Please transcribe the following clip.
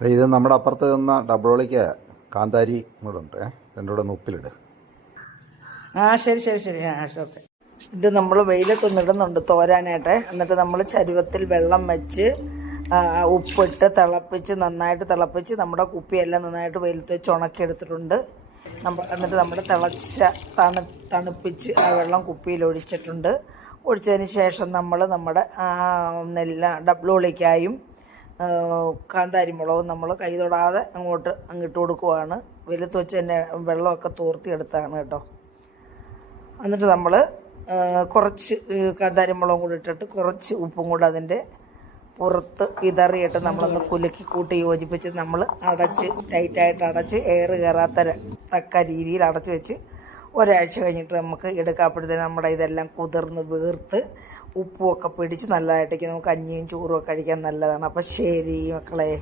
ഇത് നമ്മുടെ അപ്പുറത്ത് നിന്ന ഡബിളോളിക്ക് കാന്താരി കൂടെ ഉണ്ട് രണ്ടുകൂടെ ഉപ്പിലിട് ആ ശരി ശരി ശരി. ആ ഓക്കെ. ഇത് നമ്മൾ വെയിലത്തൊന്ന് ഇടുന്നുണ്ട് തോരാനായിട്ട്. എന്നിട്ട് നമ്മൾ ചരുവത്തിൽ വെള്ളം വെച്ച് ഉപ്പിട്ട് തിളപ്പിച്ച് നന്നായിട്ട് തിളപ്പിച്ച് നമ്മുടെ കുപ്പിയെല്ലാം നന്നായിട്ട് വെയിലത്ത് വെച്ച് ഉണക്കിയെടുത്തിട്ടുണ്ട്. നമ്മൾ എന്നിട്ട് നമ്മൾ തിളച്ച തണു തണുപ്പിച്ച് ആ വെള്ളം കുപ്പിയിൽ ഒഴിച്ചിട്ടുണ്ട്. ഒഴിച്ചതിന് ശേഷം നമ്മൾ നമ്മുടെ നെല്ല ഡബ്ലോളിക്കായും കാന്താരിമുളകും നമ്മൾ കൈ തൊടാതെ അങ്ങോട്ട് അങ്ങിട്ട് കൊടുക്കുവാണ്. വെയിലത്ത് വെച്ച് തന്നെ വെള്ളമൊക്കെ തോർത്തിയെടുത്താണ് കേട്ടോ. എന്നിട്ട് നമ്മൾ കുറച്ച് കാന്താരി മുളകും കൂടി ഇട്ടിട്ട് കുറച്ച് ഉപ്പും കൂടെ അതിന്റെ പുറത്ത് വിതറിയിട്ട് നമ്മളൊന്ന് കുലുക്കി കൂട്ടി യോജിപ്പിച്ച് നമ്മൾ അടച്ച് ടൈറ്റായിട്ട് അടച്ച് എയർ കയറാത്ത തക്ക രീതിയിൽ അടച്ച് വെച്ച് ഒരാഴ്ച കഴിഞ്ഞിട്ട് നമുക്ക് എടുക്കാപ്പോഴത്തേന് നമ്മുടെ ഇതെല്ലാം കുതിർന്ന് വീർത്ത് ഉപ്പും ഒക്കെ പിടിച്ച് നല്ലതായിട്ടേക്ക് നമുക്ക് അഞ്ഞിയും ചോറും ഒക്കെ കഴിക്കാൻ നല്ലതാണ്. അപ്പം ശരി മക്കളെ.